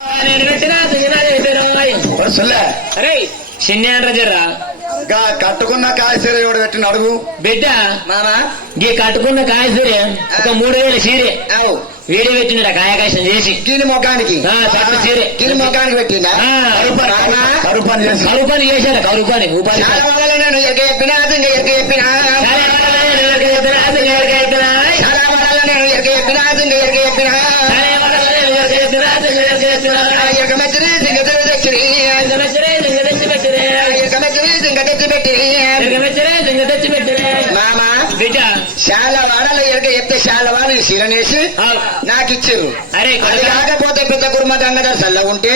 అరే చిన్న జర్రా కట్టుకున్న కాయసీర ఎవడు పెట్టిన అడుగు బిడ్డ మామా గీ కట్టుకున్న కాయసీర ఒక 3000 చీరే వీడియో పెట్టిండ కాయకాశం చేసి గిని ముఖానికి చీరే గిని ముఖానికి పెట్టిండా కరువు పని చేశాడు కరువు పని ఉపాధి మామా బిడ్డ చాలా వాడలు ఎరగ చెప్తే చాలా వాడు చీరనేసి నాకు ఇచ్చారు. అరే అది కాకపోతే పెద్ద కుర్మ గంగధర చల్ల ఉంటే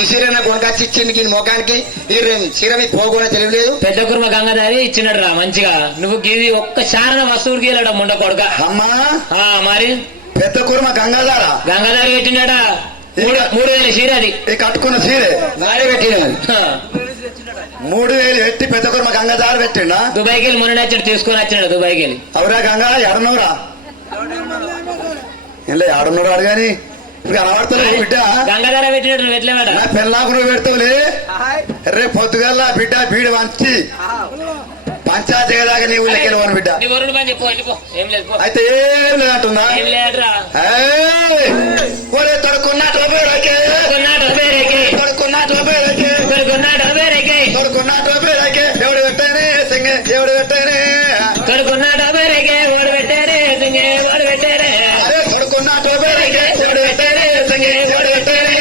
ఈ చీర నాకు కొనకాసి ఇచ్చింది ముఖానికి ఈ చీరని పోకుండా తెలియలేదు. పెద్ద కుర్మ గంగాధారి ఇచ్చినడు రా మంచిగా. నువ్వు ఇది ఒక్క చారణ వస్తువుకి వెళ్ళడం ముండ కొడుక అమ్మా. మరి పెద్ద కుర్మ గంగాధారి పెట్టినాడా 3000 చీర అది కట్టుకున్న చీరే నాడే పెట్టిన 3000 పెట్టి పెద్ద కుర్మ గంగాధార పెట్టిండా. దుబాయ్కి వెళ్ళి మొన్న వచ్చాడు తీసుకొని వచ్చినాడు దుబాయ్కి వెళ్ళి. అవురా గంగా ఎడనవరా ఇలా ఎడన్నోడు అడగాని ఇప్పుడు కనబడతలేదు బిడ్డ. గంగాధార పెట్టినాడు నువ్వు ఎట్లే మాట నా పెళ్ళాకు నువ్వు పెడతావులే. రేపు పొద్దుగల్లా బిడ్డ బీడు వంచి పంచాయతీ దాకా నీ ఊళ్ళకి వెళ్ళవను బిడ్డ. అయితే ఏం లేదంటున్నా తొడుకున్నా ఎవడు పెట్టానే సింగే ఎవడు పెట్టానే తొడుకున్నా డబ్బేరేకే ఓడి పెట్టారే సింగే ఓడి పెట్టారే అరే తొడుకున్నా టోబేరేకే ఎవడు పెట్టానే సింగే ఎవడు పెట్టానే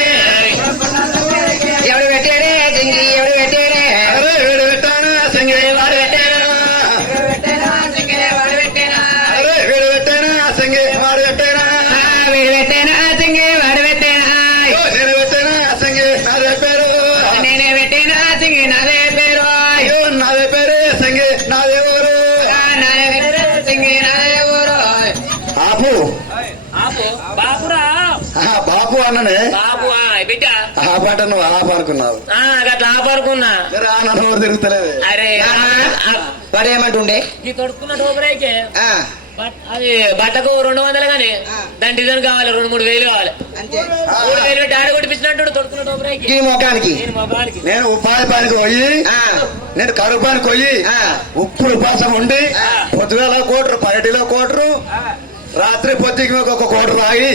ఎవడు పెట్టారే సింగి ఎవడు పెట్టారే అరే వీడు పెట్టానా సింగే వాడు పెట్టానా అరే వీడు పెట్టానా సింగే వాడు పెట్టానా వీడు పెట్టానా సింగి వాడు పెట్టానా నేను పెట్టానా సింగే నాదే పేరు నేనే పెట్టినా సింగి నాదే పేరు నాదే పేరు సింగే నాదే ఊరు సింగి నాదే ఊరు. ఆపు ఆపు బాపురా బాపు అన్ననే బాపు బిడ్డ ఆ పాట నువ్వు ఆపు అనుకున్నావు. అట్లా ఆపరుకున్నా నోరు తిరుగుతలేదు. అరే వాడు ఏమంటుండే ఈ తొడుక్కున్న టోపరాయికే అది బట్టకు 200 గానీ దాని డిజైన్ కావాలి 2-3 వేలు కావాలి. 3 వేలు డాడీ కొట్టిపించినట్టు తొడుక్కున్న టోపరాయికి ఈ ముఖానికి మొబైల్కి నేను ఉపాధి పనికి పోయి నేను కరువు పనికి పోయి ఉప్పుడు ఉపాసం ఉండి పొద్దుగాల కోటరు పైటిలో కోటరు రాత్రి పొద్దుకి ఒక కోటరు రాగి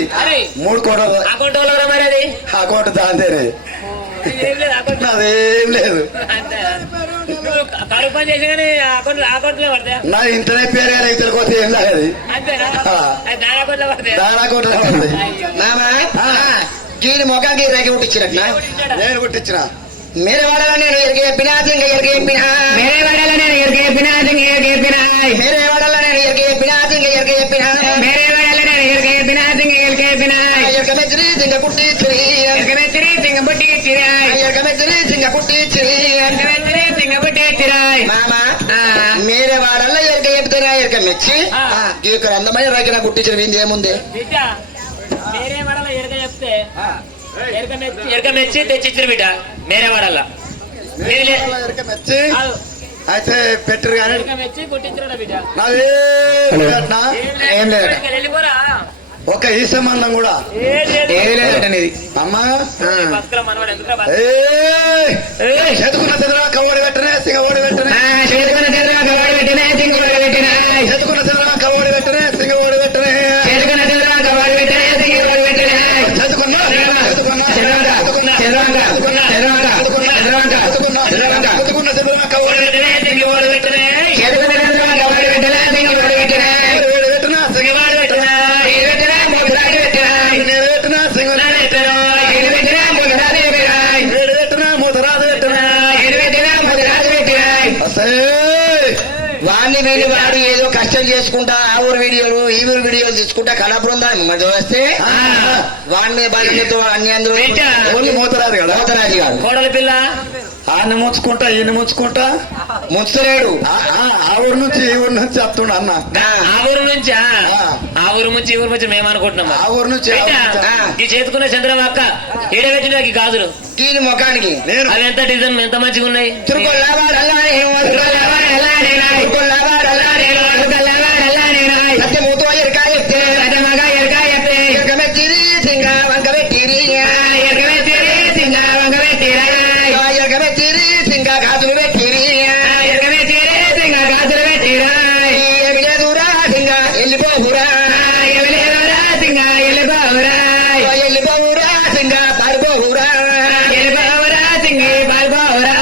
3 కోటరు అకౌంట్ ఎవరు మరి అది ఆ కోట దాంతేనే అదేం లేదు. కరువు పని చేసి కానీ అకౌంట్ లో పడతాయి. నా ఇంటనే పేరు రైతుల కోసం ఏం లాగది దాని అకౌంట్ లో పడతాయి. దాని కోట దీని ముఖానికి రేగి కుట్టించినట్ల నేను కుట్టించిన మేరే వాడాల నేను ఎరిగి చెప్పినా సింగ ఎరిగి చెప్పినా మేరే వాడాల నేను ఎరిగి చెప్పినా సింగ ఎరిగి చెప్పినా మేరే వాడాల నేను ఎరిగి చెప్పినా సింగ ఎరిగి చెప్పినా మేరే వాడాల నేను ఎరిగి చెప్పినా సింగ ఎరిగి చెప్పినా ఎరకమెచ్చిరి సింగ కుట్టించిరి ఎరకమెచ్చిరి సింగ పుట్టించిరి ఎరకమెచ్చిరి సింగ కుట్టించిరి ఎరకమెచ్చిరి సింగ పుట్టించిరి మామా మేరే వాడల్లో ఎరక చెప్తేనే ఎరక మెచ్చి ఇక్కడ అందమైన రైకిన కుట్టించిన వీంది ఏముంది మేరే వాడాల ఎరక చెప్తే ఎరక మెచ్చి తెచ్చిచ్చిన బిడ్డ మేరే వాడాల ఎరక మెచ్చి అయితే పెట్టరు కానీ మెచ్చి పుట్టించిన బిడ్డ ఏం లేదట ఒక ఈ సంబంధం కూడా ఏం లేదట నీది అమ్మా చదువుకున్న చదువు కవ్వడి పెట్టనే సింగోడి పెట్టనే చదువుకున్న చదువు కవ్వడి పెట్టనే సింగోడి పెట్టనే చదువుకున్న చదువు కవ్వడి పెట్టనే సింగోడి పెట్టనే చదువుకున్న చదువు కవ్వడి పెట్టనే సింగోడి పెట్టనే చదువుకున్నా వాడిని వీడి వాడు ఏదో కష్టం చేసుకుంటా ఆ ఊరు వీడియోలు ఈ ఊరు వీడియోలు తీసుకుంటా కళా బృందాన్ని మధ్య వస్తే వాడిని బాధ్యతతో అన్ని అందరూ మోతరాజు కదా మోతరాజు కాదు కోడలి పిల్ల ఆయన ముచ్చుకుంటా ఈయన ముచ్చుకుంటా ముచ్చలేడు ఆ ఊరు నుంచి ఈ ఊరు నుంచి వస్తుండ అన్న ఆ ఊరు నుంచి ఆ ఊరు నుంచి ఈ ఊరు నుంచి మేము అనుకుంటున్నాం. ఆ ఊరు నుంచి ఈ చేతుకున్న చంద్రబాక్క ఈడబెట్టిన గాజులు దీని ముఖానికి అవి ఎంత డిజైన్ ఎంత మంచిగా ఉన్నాయి. వంక పెట్టిరి సింగా పారిపోవురా సింగి పారిపోవురా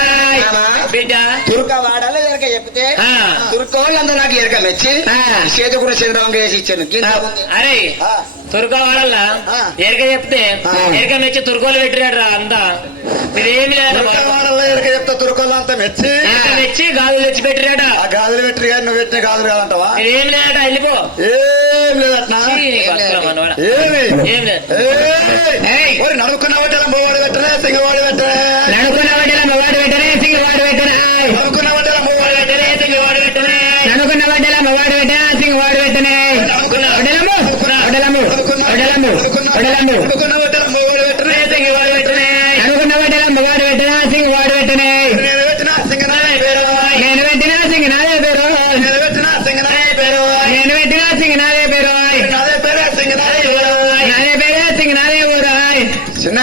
బిడ్డ తుర్క వాడాలో ఎరక చెప్తే తుర్క వాళ్ళందరూ నాకు ఎరక మెచ్చి చేతి కూడా చంద్రబాబు వేసి ఇచ్చాను అరే తుర్కా వాడల్లా ఎరక చెప్తే ఎరక మెచ్చి తుర్కోలు పెట్టిరాడు రా అంతా మీరేమి లేదు ఎరక చెప్తే తురుకోళ్ళు అంతా మెచ్చి మెచ్చి గాజులు తెచ్చి పెట్టిరాడ ఆ గాజులు పెట్టి కానీ నువ్వు పెట్టిన గాజులు కాదంటావా మీరేమి లేదట వెళ్ళిపో ఏం లేదట్నా ఏమి ఏం లేదు నడుకున్న వడ్డల మూవాడు పెట్టనే సింగవాడు పెట్టనే నడుకున్న వడ్డల మగవాడు పెట్టనే సింగవాడు పెట్టనే నడుకున్న వడ్డల మూవాడు పెట్టనే సింగవాడు పెట్టనే నడుకున్న వడ్డల మగవాడు పెట్టనే సింగవాడు పెట్టనే వడ్డలము వడ్డలము వడ్డలము నడుకున్న వడ్డల మూవాడు పెట్టనే సింగవాడు పెట్టనే అనుకున్న వడ్డల మగవాడు పెట్టనే సింగవాడు పెట్టనే నేను పెట్టిన సింగనాయ పేరు నేను పెట్టిన సింగనాదే పేరు నేను పెట్టిన సింగనాయ పేరు నేను పెట్టిన సింగనాదే పేరు నాదే పేరే సింగనాయ పేరు నాదే పేరే సింగనాదే ఊరు చిన్న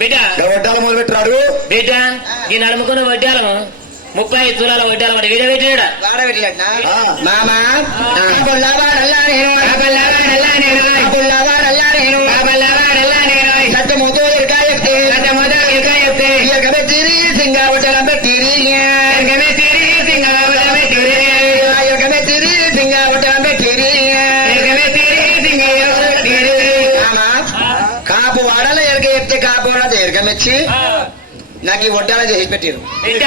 బిడ్డ వడ్డాలు మొదలు పెట్టాడు బిడ్డ ఈ నడుముకున్న వడ్డాలను 30 తులాల వడ్డాల వాడు వీడ పెట్టినాడా మామా పుల్లవాడల్లా నేను సత్యమోతో ఇరకాయతే ఎరకబెట్టిరి సింగావటలం పెట్టిరి ఎరకబెట్టిరి సింగావటలం పెట్టిరి మామా కాపు వాడాల ఎరక చెప్తే కాపు వాడదు ఎరకమెచ్చి నాకు ఈ వడ్డాల చేసి పెట్టిరు బిడ్డ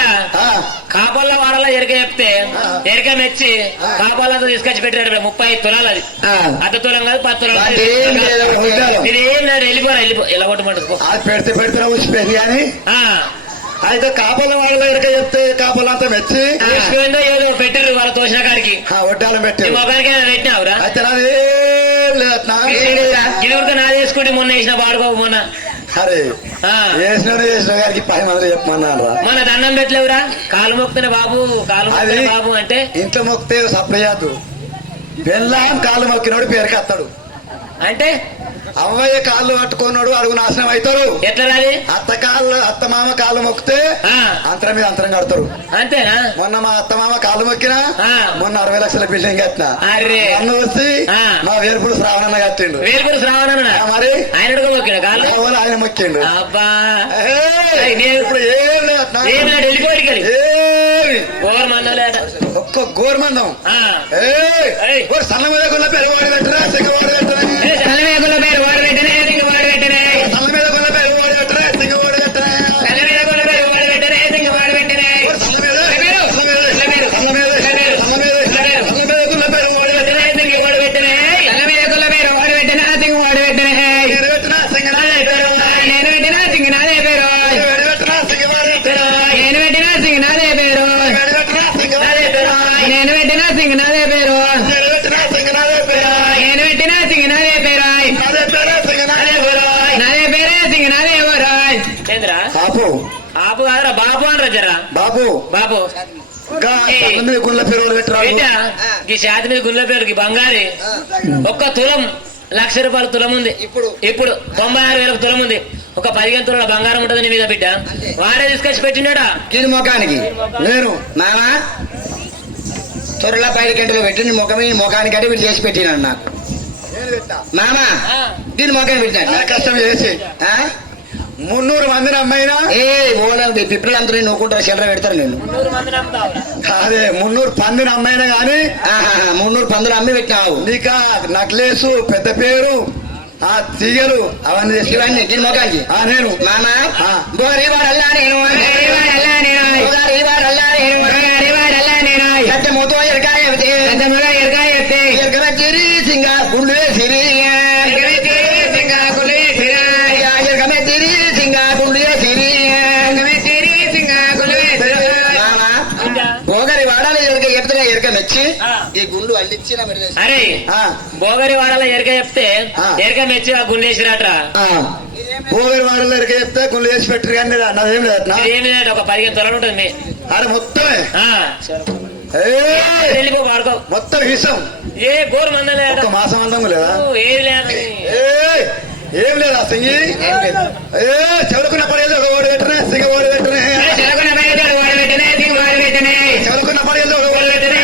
కాపల్ల వాడల ఎరక చెప్తే ఎరక మెచ్చి కాపల్లతో తీసుకొచ్చి పెట్టారు 30 తులాలు అది అర్ధ తులం కాదు 10 తులాలు మీరేం లేదు వెళ్ళిపోరా ఎలా కొట్టమంటారు అది పెడితే పెడితే ఊసిపోయింది కానీ అయితే కాపల వాళ్ళ ఎరక చెప్తే కాపలంతా మెచ్చి ఊసిపోయిందో ఏదో పెట్టారు వాళ్ళ తోసిన కాడికి వడ్డాలు పెట్టి మొగానికి పెట్టినావురా అయితే ఇది వరకు నా చేసుకుంటే మొన్న వేసిన పాడుకోవు మొన్న అరే వేసిన గారికి 10 మంది చెప్పమన్నారు మన దండం పెట్టలేవురా కాలు మొక్కుతున్న బాబు కాలు మొక్కుతున్న బాబు అంటే ఇంట్లో మొక్కితే సప్లై చేయద్దు బెల్లం కాలు మొక్కినోడు పేరుకెత్తాడు అంటే అవ్వయ్య కాళ్ళు పట్టుకున్నాడు అడుగు నాశనం అవుతారు ఎట్లా రాలి అత్త మామ కాళ్ళు మొక్కితే అంతరం మీద అంతరం కడతారు అంతేనా మొన్న మా అత్త మామ కాళ్ళు మొక్కినా మొన్న 60 లక్షల బిల్డింగ్ కట్టినా మొన్న వచ్చి మా వేరుపుడు శ్రావణన్న కట్టిండు వేరుపుడు శ్రావణన్న మరి ఆయన మొక్కిన కాళ్ళు ఆయన మొక్కిండు అబ్బా ఇప్పుడు ఏం లేదు వెళ్ళిపోయి గోరమందం ఒక్క గోరమందం సన్న మీద గుల్ల పేరు వాడు పెట్టినా సిగ్గవాడు పెట్టినా వాడు పెట్టనే వాడు పెట్టనే సన్న మీద గుల్ల పేరు వాడు పెట్టినా సిగ్గవాడు పెట్టినా వాడు పెట్టనే వాడు పెట్టనే ఆపు కాదురా బాబు అనరా జరా బాబు బాబు గుళ్ళ పేరు ఈ శాతి మీద గుళ్ళ పేరుకి బంగారి 1 తులం ₹1,00,000 తులం ఉంది ఇప్పుడు 96,000 తులం ఉంది ఒక 15 తులాల బంగారం ఉంటుంది నీ మీద బిడ్డ వాడే తీసుకొచ్చి పెట్టినాడా దీని ముఖానికి నేను మామా త్వరలో 10 గంటలు పెట్టి నీ ముఖానికి అంటే వీళ్ళు చేసి పెట్టినాడు నాకు మామా దీని ముఖాన్ని పెట్టినాడు కష్టం చేసి 300 మందిని అమ్మాయినా పిప్పులందరూ నూకుంటారు చిల్లర పెడతారు నేను అదే 300 పందిని అమ్మాయినా గాని 300 పందులు అమ్మి పెట్టినావు నీక నక్లేసు పెద్ద పేరు తీగలు అవన్నీ ఇవన్నీ దీని ముఖానికి నేను మామా బోరివాడల్లా నేను సత్యమూతో ఎరకాయ ఎరకబెట్టిరి సింగా గుండు వేసిరి భోగరి వాడాలి ఎరక ఎరక మెచ్చి ఈ గుండు అల్లిచ్చి అరే భోగరి వాడాల ఎరక చెప్తే ఎరక మెచ్చి ఆ గుండు వేసిరాట్రా భోగరి వాడాల ఎరక చెప్తే గుండు వేసి పెట్టరు కానీ నాదేం లేదు ఏమి లేదు ఒక 15 తులాలు ఉంటుంది అరే మొత్తమే వెళ్ళిపో పాడుకో మొత్తం ఇష్టం ఏ గోరు మందం లేదా మాసం అందం లేదా ఏది లేదు ఏం లేదా సింగి చెవులుకున్న పడేది ఒక ఓడి పెట్టనే సింగ ఓడి పెట్టనే చెవులుకున్న పడేది ఒక ఓడి పెట్టనే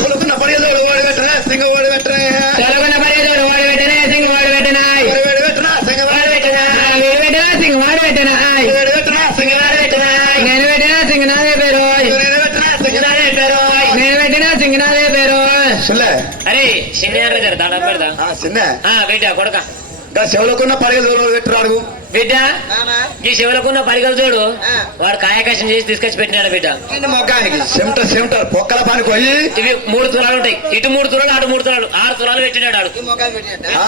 చెవులుకున్న పడేది చెల్లె అరే చిన్న జర దండం పెడతా చిన్న బిడ్డ కొడక చెవులకున్న పడగలు పెట్టినాడు బిడ్డ మామా ఈ శివులకున్న పరికలు చూడు వాడు కాయకష్టం చేసి తీసుకొచ్చి పెట్టినాడు బిడ్డ కింద మొగ్గానికి చెమట పొక్కల పని పోయి ఇవి 3 తులాలు ఉంటాయి ఇటు 3 తులాలు అటు 3 తులాలు 6 తులాలు పెట్టినాడు ఆడు ఈ మొగ్గాలు పెట్టినట్ట ఆ,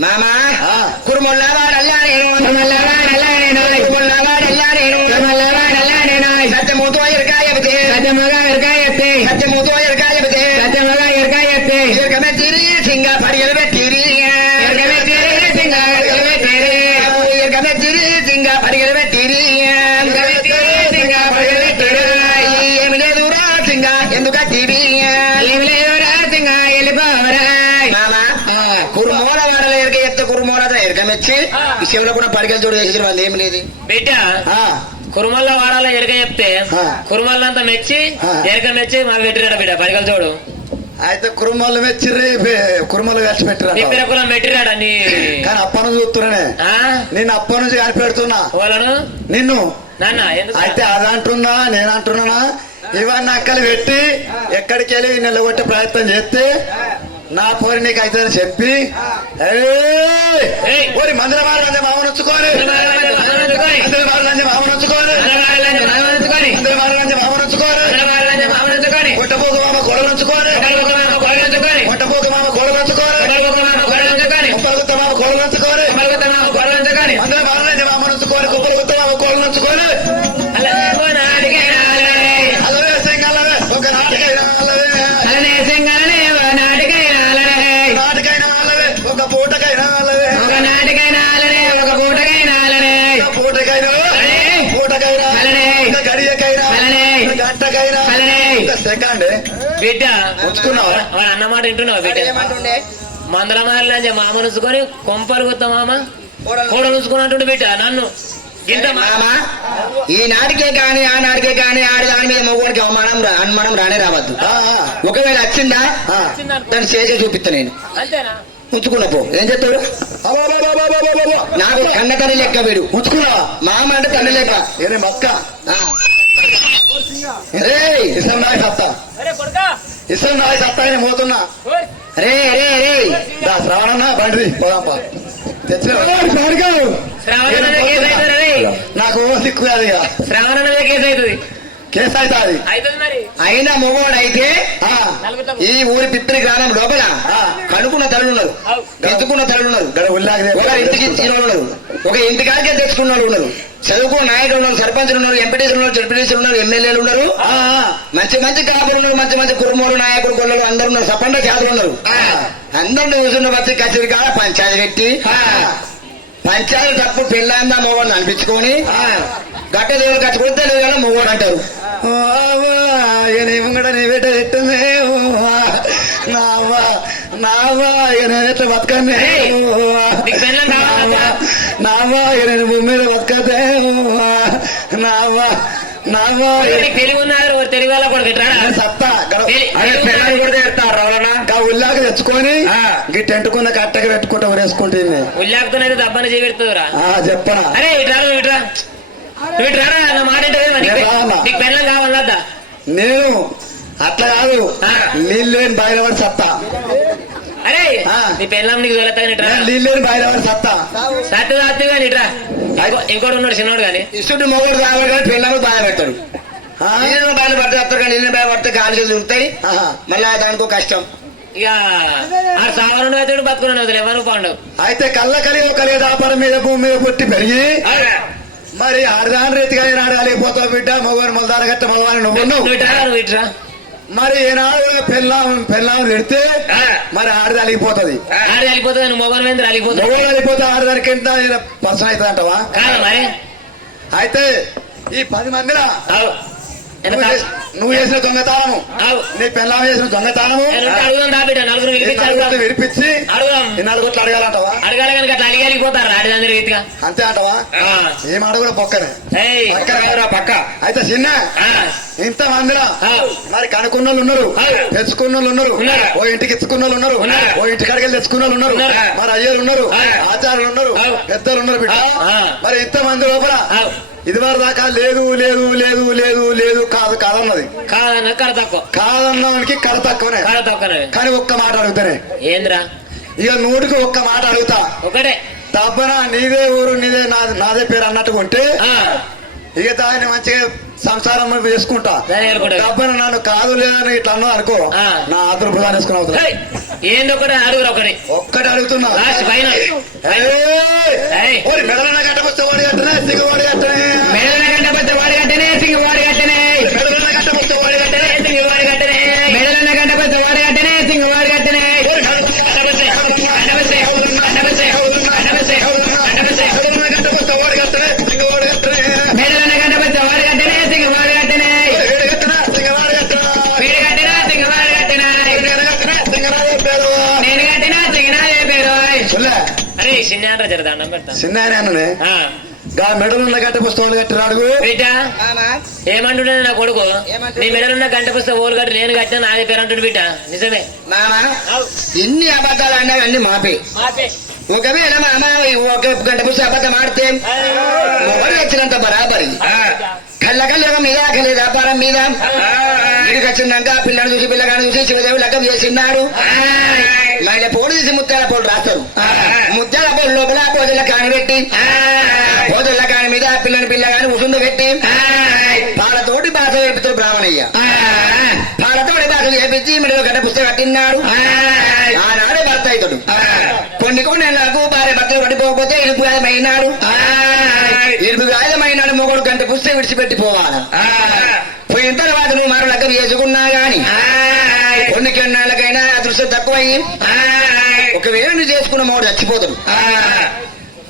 మామా ఆ. సత్యమూతో ఎరకాయ ఎరకమెత్తిరి సింగ పరిగెలు పెట్టిరి ఎరకమెత్తిరి సింగ పరిగెలు పెట్టిరి ఏమి లేదురా సింగ ఎందుకట్టిరి మామా కురుమూల వాడల ఎరక ఎత్త కురుమూల ఎరకమెచ్చి ఈ శివులో కూడా పరిగెలు చూడు చేసిన వాళ్ళు ఏమి లేదు బిడ్డ ఆ, కురుమల్ల వాడాల ఎరక చెప్తే కురుమల్లంతా మెచ్చి ఎరక మెచ్చి మాకు పెట్టినాడు బిడ్డ పరికలు చూడు అయితే కురుమలు మెచ్చిర్రి కురుమలు కలిసి పెట్టిరా నీ పిరకులం పెట్టినాడు నీ కానీ అప్ప నుంచి చూస్తున్నానే నేను అప్ప నుంచి కనిపెడుతున్నా వాళ్ళను నిన్ను నాన్న ఎందుకు అయితే అదంటున్నా నేను అంటున్నానా ఇవన్నీ అక్కలు పెట్టి ఎక్కడికి వెళ్ళి నిలగొట్టే ప్రయత్నం చేస్తే నా పోరి నీకు అయితే చెప్పి ఏయ్! ఓరి మందిర మారంజ మామనొచ్చుకోని మందిర మారంజ మామనొచ్చుకోని మందిర మారంజ మామనొచ్చుకోని కొట్టపోతు మామ గొడవలుంచుకోని కొట్టపోతు మామ గొడవలుంచుకోని కుప్పలగుత్త మామ గొడవలుంచుకోని మందిర మారంజ మామనొచ్చుకోని కుప్పలగుత్త మామ గొడవలుంచుకోని అల్లవే సింగల్లవే ఒక నాటికైనా అల్లవే నాటికైనా అల్లవే ఒక పూటకైనా అల్లవే పూటకైనా పూటకైనా ఒక గడియకైనా ఒక గంటకైనా ఒక సెకండ్ బిడ్డ ఉంచుకున్నావా? వాడు అన్నమాట వింటున్నావు బిడ్డ ఏమంటుండే మందలమారలు మామ నుంచుకొని కొంపలు కొత్త మామ కోడ నుంచుకున్నట్టు బిడ్డ నన్ను ఇంత మామా ఈ నాటికే కానీ ఆ నాటికే కానీ ఆడి దాని మీద మగవాడికి అనుమానం రానే రావద్దు ఆ, ఒకవేళ వచ్చిందా ఆ. దాన్ని చేసే చూపిస్తా నేను అంతేనా ఉంచుకున్న పో ఏం చెప్తాడు అబ్బబ్బబ్బబ్బబ్బబ్బబ్బ. నాకు కన్న తండ్రి లెక్క వీడు ఉంచుకున్నావా మామ అంటే తండ్రి లెక్క ఏనే మక్క ఆ. రేయ్ ఇసం నాయ సత్తా ఇసం నాయ సత్తా అని పోతున్నా రే రే రే దా శ్రవణన్న బండి పోదాంపా తెచ్చిన శ్రావణ కేసు అవుతుంది రే. నాకు ఓ దిక్కు కాదు ఇక శ్రావణ కేసు అవుతుంది కేసు అవుతుంది అవుతుంది మరి అయినా మగవాడు అయితే నలుగురు ఈ ఊరి పిప్పిరి గ్రామం లోపల కనుక్కున్న తల్లులు ఉన్నారు ఎత్తుకున్న తల్లులు ఉన్నారు గడ ఉల్లాగే ఒక ఇంటికి ఇచ్చిన వాళ్ళు ఉన్నారు ఒక ఇంటికాడికే తెచ్చుకున్న వాళ్ళు ఉన్నారు చదువుకున్న నాయకులు ఉన్నారు సర్పంచులు ఉన్నారు ఎంపీటీసీలు ఉన్నారు జడ్పీటీసీలు ఉన్నారు ఎమ్మెల్యేలు ఉన్నారు మంచి మంచి కాపులు ఉన్నారు మంచి మంచి కుటుంబాలు నాయకులు గొల్లలు అందరు ఉన్నారు సపండ జాతులు ఉన్నారు అందరిని చూసిన వచ్చి కచేరి కాడ పంచాయతీ పెట్టి పంచాయతీ తప్పు పెళ్ళందా మగవాడిని అనిపించుకొని గట్ట దేవుడు కట్టుకుంటే లేదా మగవాడు అంటారు కూడా నీ బిడ్డ ఎట్టుంది నావా నావా ఇక నేను ఎట్లా బతకనే నీకు పెళ్ళం కావాలా? నావా ఇక నేను భూమి మీద బతకతే నావా నావా నీకు తెలివి ఉన్నారు తెలివి వాళ్ళ కూడా గిట్రా సత్తా అదే పెళ్ళాన్ని కూడా చేస్తారు రావాలన్నా ఉల్లాక తెచ్చుకొని గిట్ట ఎంటుకున్న కట్టకి పెట్టుకుంటా ఊరేసుకుంటుంది ఉల్లాకుతోనైతే దబ్బని చేపెడుతుందిరా చెప్పనా అరే ఇట్రా ఇట్రా ఇట్రా నా మాట ఏంటో నీకు పెళ్ళం కావాలద్దా నేను అట్లా కాదు నీళ్ళేని బయలువాడి సత్తా అరే ఆ. నీ పెళ్ళం నీకు తోలెత్తా ఇట్రా నీళ్ళేని బయలువాడి సత్తా సత్తు సత్తు కానీ ఇట్రా ఇంకోటి ఉన్నాడు చిన్నోడు కానీ ఇసుడు మొగడు రావాలి కానీ పిల్లలు బాగా పెడతాడు నీళ్ళు బాగా పడితే వస్తారు కానీ నీళ్ళు బాగా పడితే గాలి దొరుకుతాయి మళ్ళా దానికో కష్టం ఇక ఆ సావరుడు అయితే బతుకున్నాడు వదిలే ఎవరు పండు అయితే కళ్ళ కలిగే వ్యాపారం మీద భూమి మీద పుట్టి పెరిగి మరి ఆడదాని రీతిగా ఏనాడు కలిగిపోతావు బిడ్డ మగవాని మొలదాన గట్ట మగవాని నువ్వు నువ్వు ఇట్రా నువ్వు ఇట్రా మరి ఏనాడు పెళ్ళాం పెడితే మరి ఆడది అలిగిపోతుంది ఆడి వెళ్ళిపోతుంది నువ్వు మొబైల్ మీద వెళ్ళిపోతుంది మగవాడు అలిగిపోతే ఆడదానికి ఎంత పర్సన్ అవుతుంది అంటవా కాదు మరి అయితే ఈ 10 మందిలో అవు నువ్వు చేసిన దొంగతనము అవు నీ పెళ్ళాం చేసిన దొంగతనము అడుగుదాం దా బిడ్డ నలుగురు ఈ విడిపించి నలుగురిని అడుగుదాం విడిపించి అడుగుదాం ఈ నలుగురు అడగాలంటవా అడగాలి కనుక అట్లా అడిగి వెళ్ళిపోతారు ఆడిదందరి రీతిగా అంతే అంటవా ఏం అడుగులో పక్కనే ఏయ్ పక్కన కాదురా పక్క అయితే చిన్న ఆ, ఇంత మందిలో ఆ. మరి కనుక్కున్న వాళ్ళు ఉన్నారు ఆ. తెచ్చుకున్న వాళ్ళు ఉన్నారు ఉన్నారు. ఓ ఇంటికి ఇచ్చుకున్న వాళ్ళు ఉన్నారు ఉన్నారు. ఓ ఇంటి కాడికి తెచ్చుకున్న వాళ్ళు ఉన్నారు ఉన్నారు. మరి అయ్యలు ఉన్నారు ఆ. ఆచార్యులు ఉన్నారు ఆ. పెద్దలు ఉన్నారు బిడ్డ ఆ. మరి ఇంత మంది లోపల ఆ. ఇదివరకు దాకా లేదు లేదు లేదు లేదు లేదు కాదు కాదన్నది. కాదన్న కడ తక్కువ, కాదన్నవానికి కడ తక్కువనే. కడ తక్కువనే. కానీ ఒక్క మాట అడుగుతానే, ఏంద్రా ఇక నూటికి ఒక్క మాట అడుగుతా. ఒకటే తప్పన నీదే ఊరు నీదే నాదే పేరు అన్నట్టుగా ఉంటే ఆ, ఇక దాన్ని మంచిగా సంసారం చేసుకుంటా. దాన్ని ఏలుకుంటా. తప్పన నన్ను కాదు లేదని ఇట్లా అన్నా అనుకో, ఆ. నా ఆతులు ప్రధాన వేసుకుని అవుతున్నా. హేయ్, ఏంది ఒకటి అడుగురా ఒకటి ఒక్కటి అడుగుతున్నా. Last final. ఏయ్. మెడలన కట్టబోస్తే వాడి కట్టనే దిగువాడి కట్టనే, మెడల గంట పెద్ద వాడి కట్టనే సింగవాడి కట్టనే, మెడలన కట్టబోస్తే వాడి కట్టనే, సింగవాడి కట్టనే, మెడల గంట పెద్ద వాడి కట్టనే సింగవాడి కట్టనే. మెడలన కట్టబోస్తే వాడి కట్టనే దిగువాడి కట్టనే, మెడల గంట పెద్ద వాడి కట్టనే సింగవాడి కట్టనే, వీడి కట్టనే దిగువాడి కట్టనే, వీడి కట్టినా సింగవాడి కట్టనా, వీడి కట్టనే దిగువాడి పేరు. నేను కట్టినా సింగనాదే పేరు. చూలే అరే చిన్న జర దండం పెడతా. చిన్న ఆయననే గా మెడలున్న గట్ట పుస్తకాలు కట్టిన అడుగు. బిడ్డ ఏమంటుండే నా కొడుకు, నీ మెడలున్న గంట పుస్తకం ఓలు కట్టి నేను కట్టినా నాదే పేరు అంటుండు బిడ్డ. నిజమే మామ ఎన్ని అబద్ధాలు అన్నావు అన్ని మాపే. ఒకవేళ మామ ఒక గంట పుస్తకం అబద్ధం ఆడితే మొబైల్ వచ్చినంత బరాబరి కళ్ళ మీద కళ్ళ వ్యాపారం మీద ఇంటికి వచ్చినాక పిల్లని చూసి పిల్లగాని చూసి చిన్నదేవి లగ్గం చేసిన్నాడు. మళ్ళీ పోడు తీసి ముత్యాల పోలు రాస్తారు. ముత్యాల పోలు లోపల భోజన కాని పెట్టి భోజన కాని మీద పిల్లగాని ఉసుంద పెట్టి పాలతోటి బాధ వేపుతారు బ్రాహ్మణయ్య. పాలతోటి బాధ వేపించి మీరు గంట పుస్తకం కట్టినాడు. ఆనాడే భర్త అవుతాడు. కొన్ని నెలలకు భార్య భర్తలు పడిపోకపోతే ఇరుపు గాయమైనాడు. ఇరుపు గాయమైనాడు మొగడు గంట పుస్తకం విడిచిపెట్టి పోవాలి. పోయిన తర్వాత నువ్వు మరో లగ్గం చేసుకున్నా గాని కొన్ని నెలలకైనా అదృష్టం తక్కువయ్యి ఒకవేళ నువ్వు చేసుకున్న మొగడు చచ్చిపోతాడు.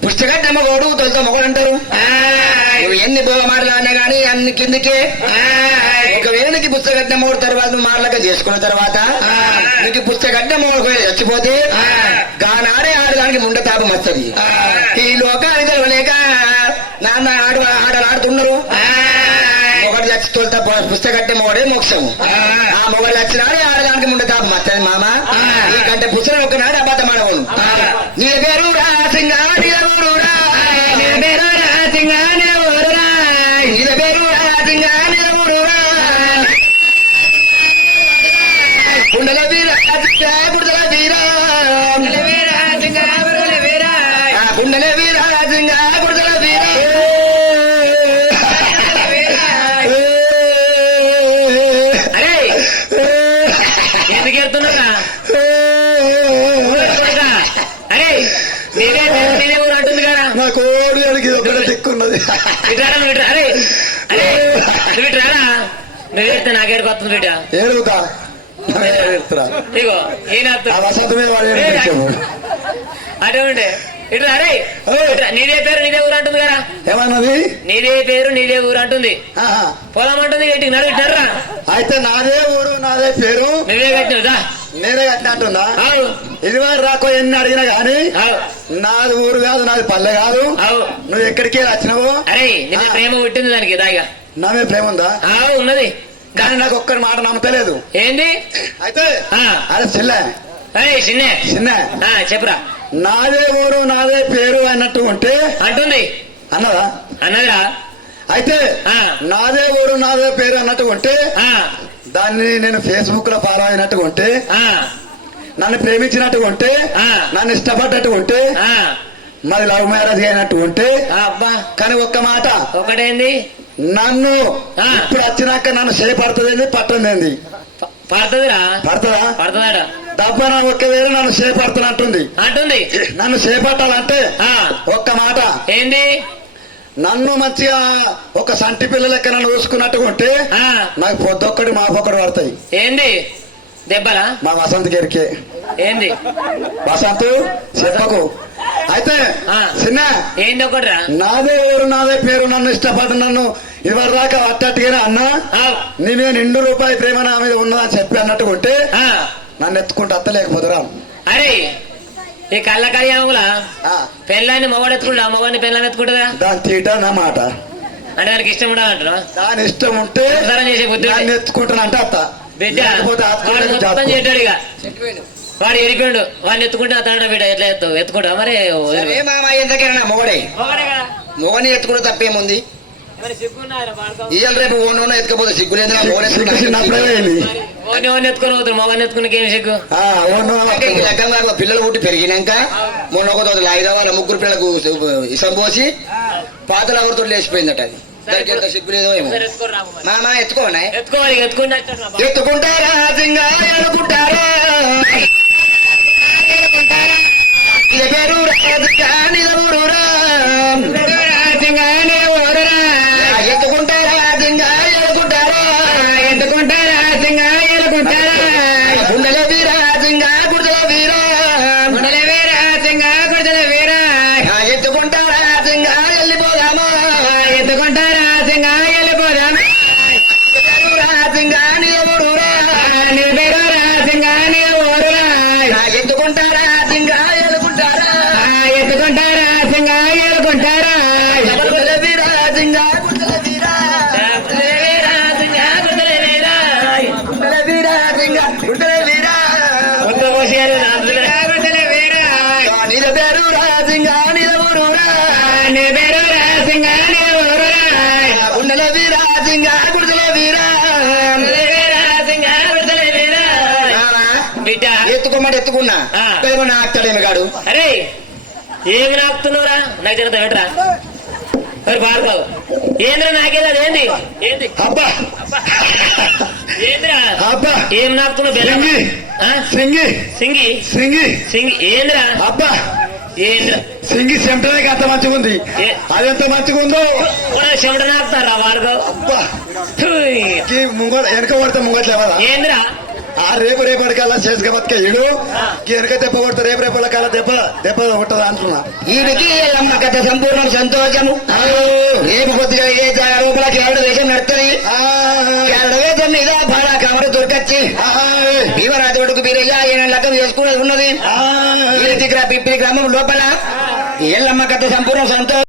పుస్తకం మొగడు తొలతో మొగడు అంటారు. నువ్వు ఎన్ని పోగ మాటలు గాని అన్ని కిందకే. ఒకవేళ నీకు పుస్తకం మొగడు తర్వాత నువ్వు మాటలకం చేసుకున్న తర్వాత నీకు పుస్తకం మొగడు చచ్చిపోతే గానాడే ఆడదానికి ముండ తాపం వస్తుంది. ఈ లోకాన్ని తెలవలేక నాన్న ఆడలాడుతున్నారు. మొగడు చచ్చి తొలుత పుస్తకట్టే మొగడే మోక్షము. ఆ మొగడు వచ్చినాడే ఆడదానికి ముండ తాపం వస్తుంది మామ. ఈ కంటే పుస్తకం ఒకనాడు అబద్ధం ఆడవను. నీ పేరు రాసింగా నీ పేరు రాసింగా నీ పేరు రాసింగా కుండల వీర గుడల వీర కుండల వీర గుడల వీర. అరే ఎందుకు వెళ్తున్నారా? అరే నేనే నేనే ఊరు అంటుంది కదా. నా కోడి అడిగి ఒకటే దిక్కున్నది. ఇట్రారా నువ్వు ఇట్రా. అరే అరే నువ్వు ఇట్రారా. నువ్వు వెళ్తే నాకేడికి వస్తుంది బిడ్డ. ఏడుగుతా ఇగో ఈయన వసంతమే వాడు అటువంటి ఇట్లా. అరే ఇట్రా. నీదే పేరు నీదే ఊరు అంటుంది కదా. ఏమన్నది? నీదే పేరు నీదే ఊరు అంటుంది. ఆహా. పొలం అంటుంది. ఇంటికి నడు ఇట్టారా. అయితే నాదే ఊరు నాదే పేరు నువ్వే కట్టినవుదా? నేనే కట్టినట్టుందా? అవు ఇది వారు రాకో ఎన్ని అడిగినా గాని అవు నాది ఊరు కాదు నాది పల్లె కాదు. అవు నువ్వు ఎక్కడికి వచ్చినావు? అరే నిన్న ప్రేమ పుట్టింది దానికి దాగా. నా మీద ప్రేమ ఉందా? అవు ఉన్నది. కానీ నాకు ఒక్కడి మాట నమ్మతలేదు. ఏంది? అయితే ఆ. అరే చిల్ల అరే చిన్నే చిన్న చెప్పురా. నాదే ఊరు నాదే పేరు అన్నట్టు ఉంటే అంటుంది. అన్నదా? అన్నదిరా. అయితే ఆ. నాదే ఊరు నాదే పేరు అన్నట్టు ఉంటే ఆ, దాన్ని నేను ఫేస్బుక్ లో ఫాలో అయినట్టు ఉంటే ఆ, నన్ను ప్రేమించినట్టు ఉంటే ఆ. నన్ను ఇష్టపడ్డట్టు ఉంటే ఆ. మరి లవ్ మ్యారేజ్ అయినట్టు ఉంటే. అబ్బా కానీ ఒక్క మాట, ఒకటేంది? నన్ను ఆ. ఇప్పుడు వచ్చినాక నన్ను చేపడుతుంది పట్టండి. పడుతుందిరా. పడతదా? పడుతుందాడా? డబ్బా ఒక్కవేళ నన్ను చేపడుతున్నట్టుంది. అంటుంది. నన్ను చేపట్టాలంటే ఆ. ఒక్క మాట, ఏంది? నన్ను మంచిగా ఒక సంటి పిల్ల లెక్క నన్ను చూసుకున్నట్టుగా ఉంటే ఆ. నాకు పొద్దొక్కడి మాపొక్కడు పడతాయి. ఏంది? దెబ్బలా? మా వసంత్ గారికి. ఏంది? వసంత్ చెప్పకు. అయితే ఆ. చిన్న ఏంది ఒకటిరా? నాదే ఊరు నాదే పేరు నన్ను ఇష్టపడి నన్ను ఇవరి దాకా అట్టట్టుగానే అన్నా అవు. నీ మీద 2 రూపాయల ప్రేమ నా మీద ఉన్నదని చెప్పి అన్నట్టుగా ఉంటే ఆ. నన్ను ఎత్తుకుంటూ అత్తలేకపోతురా. అరే ఈ కళ్ళ కళ్యాణములా ఆ, పెళ్ళాన్ని మొగడు ఎత్తుకుంటా, మొగడిని పెళ్ళాన్ని ఎత్తుకుంటుందా? దాని తీట నా మాట. అంటే దానికి ఇష్టం ఉండదు అంటున్నా. దాని ఇష్టం ఉంటే సంసారం చేసే బుద్ధి ఉంటే. దాన్ని ఎత్తుకుంటానంటే అత్త. బిడ్డ లేకపోతే వాడు ఆత్మహత్య మొత్తం చేస్తాను. చేశాడు. ఇక వాడు ఎరిపోయాడు. వాడిని ఎత్తుకుంటే అతను బిడ్డ ఎట్లా ఎత్తుకుంటా మరి. సరే మామ ఎంతకైనా మొగడే మొగని ఎత్తుకుంటే తప్పేముంది? ఇవాళ రేపు ఓన్ ఎత్తుకపోతే సిగ్గులేదు చిన్నప్పుడే అయింది. ఎత్తుకొని పోతారు మొగన్ ఎత్తుకుని ఏం సిగ్గు ఆ, అవును. లెక్కగా పిల్లలు పుట్టి పెరిగినాక మొన్న ఒక రోజు ఐదవ ముగ్గురు పిల్లలకు ఇసం పోసి పాతలు ఎవరితో లేచిపోయిందట అది దానికి ఎంత సిగ్గు లేదో ఏమో మామా ఎత్తుకోనా ఎత్తుకోవాలి ఎత్తుకుంటే ఎత్తుకుంటారా సింగా ఎత్తుకుంటారా ఇది పేరు రాజుగా నిలబడురా ఎత్తుకుంటారా సింగా ఎత్తుకుంటారా ఎత్తుకుంటారా సింగా ఎత్తుకుంటారా గుండెల వీరా సింగా గుర్తుల వీరా గుండెల వీరా సింగా గుర్తుల వీరా ఎత్తుకుంటారా సింగా వెళ్ళిపోదామా ఎత్తుకుంటారా సింగా వెళ్ళిపోదామా సింగా నిలబడురా నిలబెడురా సింగా నిలబడురా ఎత్తుకుంటారా సింగా ఎలుకుంటారా ఎత్తుకుంటారా సింగా ఎలుకుంటారా గుర్తుల వీరా సింగా గుర్తుల వీరా గుండెల వీరా సింగా గుర్తుల వీరా కొత్త పోసేయాలి గుర్తుల వీరా నిలబెడు రాసింగా నిలబడురా నిలబెడు రాసింగా నిలబడురా గుండెల వీరా సింగా గుర్తుల వీరా బిడ్డ ఎత్తుకోమంటే ఎత్తుకున్నా ఆ. పేరు ఆక్తాడేమి కాడు అరే ఏమి నాకుతున్నావురా నాకు జరుగుతా పెట్టరా మరి పాడుకోవు ఏంద్రా నాకేది అది ఏంది ఏంది అబ్బా ఏంద్రా అబ్బా ఏం నాకుతున్నావు బెల్లం సింగి ఆ? సింగి సింగి సింగి సింగి ఏంద్రా అబ్బా ఏంద్రా సింగి చెమటనే అంత మంచిగా ఉంది. ఏ- అదెంత మంచిగా ఉందో. చెమట నాకుతారా వాడుకో అబ్బా ఈ ముంగట వెనక కొడితే ముంగట్లు ఎవరా ఏంద్రా ఆ రేపు రేపటికల్లా చేసుక బతికే ఇడు వెనక దెబ్బ కొడితే రేపటి కల్లా దెబ్బ కొట్టదు అంటున్నా. వీడికి ఎల్లమ్మ కథ సంపూర్ణ సంతోషము రేపు కొద్దిగా ఏ లోపల కేరళ దేశం నడుతుంది కేరళ దేశం మీద బాగా కమర దొరకచ్చి భీమరాజుడికి బీరయ్య ఆయన లగ్గం చేసుకునేది ఉన్నది పిప్పి గ్రామం లోపల ఎల్లమ్మ కథ సంపూర్ణ సంతోషం.